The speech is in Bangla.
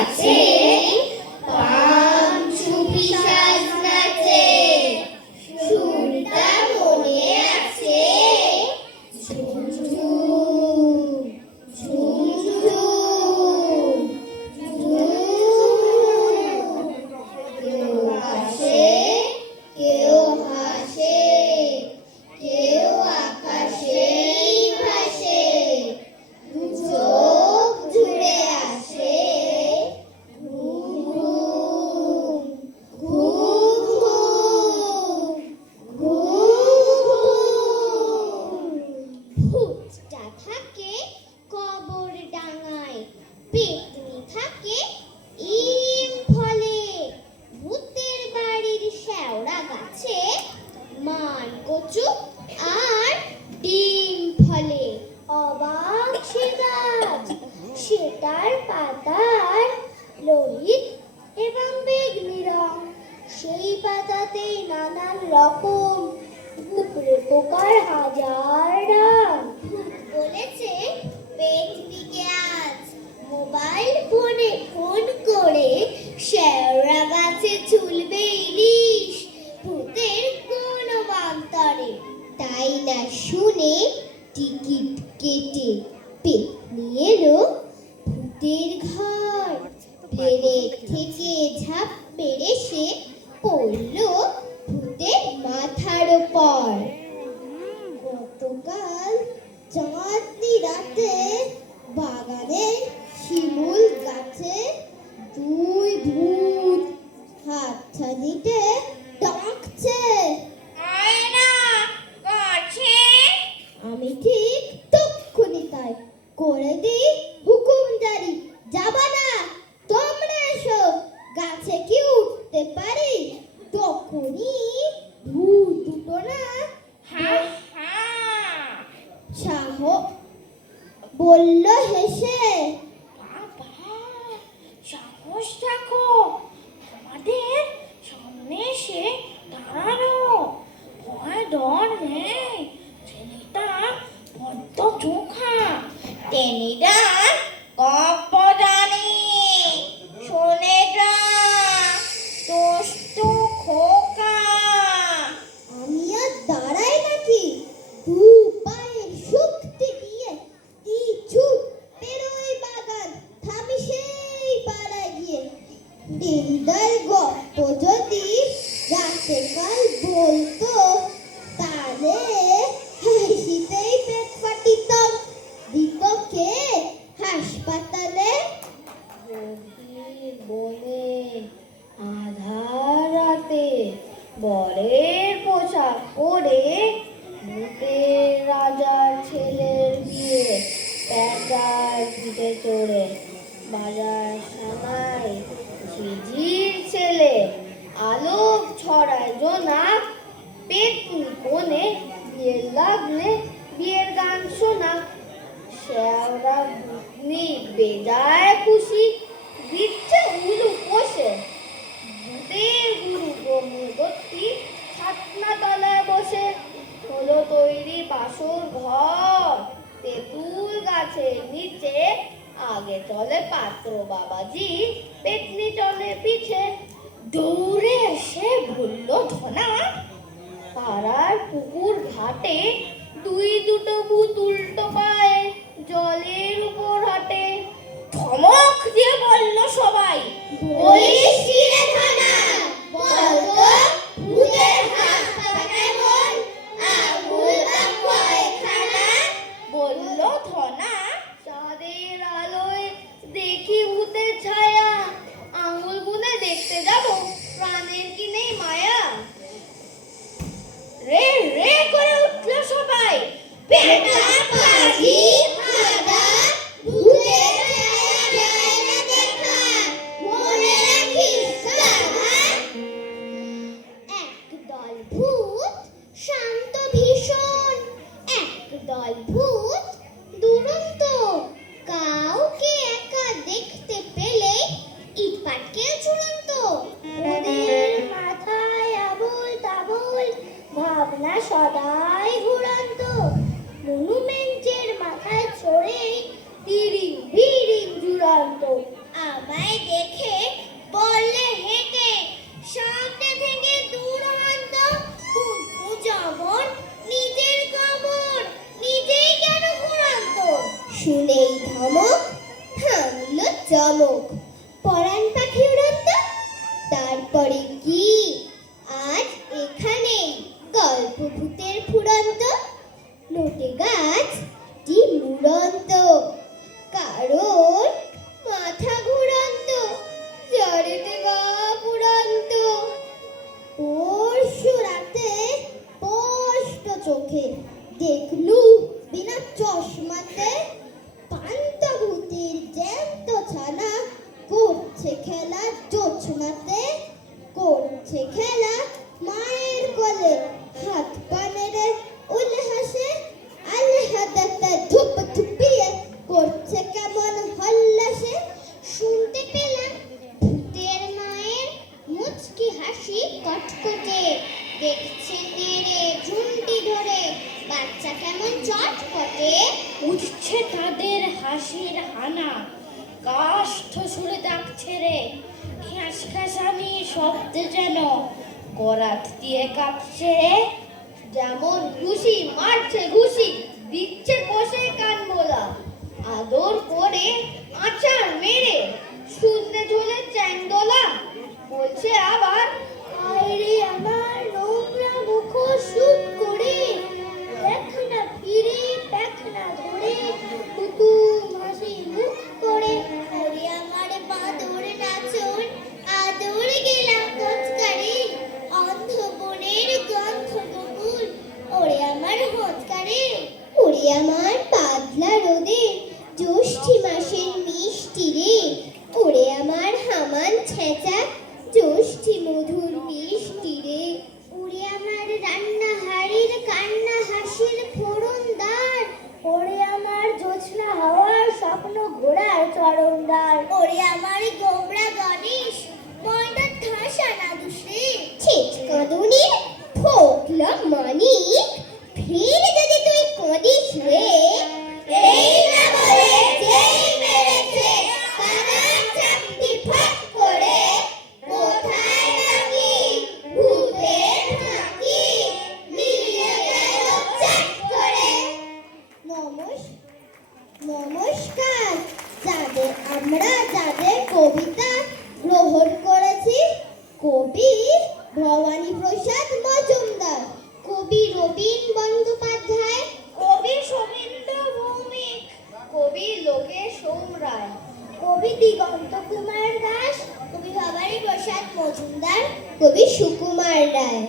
গাছে পাঁচু পিশাচ নাচে, সুরটা মনে আছে? ঝুম ঝুম ঝুম ঝুম ঝুম, কেউ আসে কেউ হাসে, কেউ আকাশেই ভাসে, দু চোখ জুড়ে আসে ঘুম ঘুম ঘুম ঘুম ঘুম। ভূতটা থাকে কবর ডাঙায়, পেতনি থাকে ইম্ফলে, ভূতের বাড়ির শেওড়া গাছে মান কচু আর ডিম ফলে। অবাক সে গাছ, সেটার পাতার লোহিত এবং বেগনি রং, সেই পাতাতেই নানান রকম উপরে পোকার হাজার ঢং। ভূত বলেছে পেতনিকে আজ মোবাইল ফোনে ফোন করে, শেওড়া গাছে ঝুলবে ইলিশ ভূতের কোন বান্তরে। তাই না শুনে টিকিট কেটে পেতনি এলো ভূতের ঘর, পেরেক থেকে ঝাঁপ মেরে সে পড়ল ভূতের মাথার উপর। গতকাল চাঁদনি রাতে বাগানে শিমুল গাছে দুই ভূত হাতছানিতে ডাকছে, আয় না কাছে। আমি ঠিক তক্ষুনি তাই করে দিই হুকুম জারি, যাবা না তোমরা এসো, গাছে কি উঠতে পারি? তখনই ভূত দুটো না হা হা সাহ বলল হেসে, বাবা, সাহস রাখো, আমাদের সামনে এসে দাঁড়ানো, ভয় ডর নেই। ছেলেটা বড্ড চোখা, টেনিটা গপ্প জানি, শোনে যা দুষ্টু খোকা। আমি আর দাঁড়াই নাকি, দু পায়ের শক্তি দিয়ে ছুট পেরোই বাগান, থামি সেই পাড়ায় গিয়ে। দিদার গপ্প যদি রাতে কাল বলতো, তাহলে হাসিতেই পেট ফাটিতাম, দিত কে হাসপাতালে। গভীর বনে আধার রাতে বরের পোশাক পরে ভূতের রাজার ছেলের বিয়ে, প্যাঁচার পিঠে চড়ে বাজার সানায় ঝিঝির ছেলে, আলোক ছড়ায় জোনাক, পেতনি কোণে বিয়ের লগ্নে বিয়ের গান শোনা। শেওড়া ভূতনি বেজায় খুশি, দিচ্ছে উলু কষে, ভূতের গুরু ব্রহ্মদত্তি ছাতনা তলায় বসে। হলো তৈরি বাসর ঘর, তেঁতুল গাছের নিচে, আগে চলে পাত্র বাবাজি, পেতনি চলে পিছে। দৌড়ে এসে বলল ধনা, পাড়ার পুকুর ঘাটে দুটো ভূত উল্টো পায়ে জলের উপর হাঁটে। ধমক দিয়ে বলল সবাই, বলিস কি রে ধনা, বল তো ভূতের হাত পা কেমন, আঙুল বা কয়খানা? বলল ধনা, চাঁদের আলোয় দেখি ভূতের ছায়া, আঙুল গুনে দেখতে যাব, প্রাণের কি নেই মায়া? রে রে করে উঠল সবাই, বেটা পাজি হাদা, ভূতের ছায়া যায় না দেখা, আমায় দেখে বললে হেঁটে, সামনে থেকে দূর হন্ত, কুকু যেমন নিজের কামড় নিজেই কেন ঘুরান্ত। শুনেই ধমক, থামলো চমক, পরাণ পাখি উড়ন্ত। তারপরে কি আজ এখানেই গল্প ভূতের ফুরন্ত। নোটে গাছ টি মুড়ন্ত, কারণ মাথা ঘুরন্ত, জড়েতে গা পুরন্ত। পরশু রাতে স্পষ্ট চোখে দেখলু বিনা চশমাতে, পান্তা ভূতের জ্যান্ত ছানা করছে খেলা জোছনাতে। করছে খেলা মায়ের কোলে, হাত পা নেড়ে উল্লাসে, আল্লাহদাতা ধুপ ধুপিয়ে করছে কেমন হল্লাসে। শুনতে পেলাম ভূতের মায়ের মুচকি হাসি কটকটে, দেখছে নেড়ে ঝুন্টি ধরে বাচ্চা কেমন চটপটে। উঠছে তাদের হাসির হানা, কাষ্ঠ ছুঁড়ে ডাকছে রে, খ্যাস খ্যাসানি শব্দে যেন করাত দিয়ে কাঁপছে রে। যেমন খুশি মারছে ঘুষি, দিচ্ছে কষে কান মোলা, আদর করে আচার মেরে শুনতে চলে চ্যাংদোলা। বলছে আবার, আরে আমার নোংরা মুখ শুট করে, দেখ না ফিরে দেখ না ধরে, তুতু হাসি মুখ করে। ওরে আমার বাদর নাচন, আদর গেলাম কোচকারে, অন্ধ বনের গন্ধ বকুল, ওরে আমার হোঁচকারে। ওরে আমার পাতলা রোদে জ্যৈষ্ঠী মাসের মিষ্টি রে, ওরে আমার হামান ছেঁচা জ্যৈষ্ঠী মধুর মিষ্টি রে। ওরে আমার রান্না হাড়ির কান্না হাসির ফোড়নদার, ওরে আমার জোছনা হাওয়ার স্বপ্ন ঘোড়ার চরণদার। ওরে আমার গোবরা গণেশ ময়দার ঠাসা না দুষে, ছিটকাঁদুনি ফোকলা মানিক, ফির যদি তুই কাঁদিস রে। এই না বলে যেই মেরেছে কানার চাপটি ফাঁক করে, কোথায় নাকি ভূতের ফাঁকি মিলিয়ে গেল চাট করে। নমস্কার যাদের কবিতা গ্রহণ করেছি, কবি ভবানী প্রসাদ মজুমদার, কবি রবীন বন্দ্যোপাধ্যায়, কবি শোভেন্দু ভৌমিক, কবি লোকেশ সোম রায়, কবি দিগন্ত কুমার দাস, কবি ভবানী প্রসাদ মজুমদার, কবি সুকুমার রায়।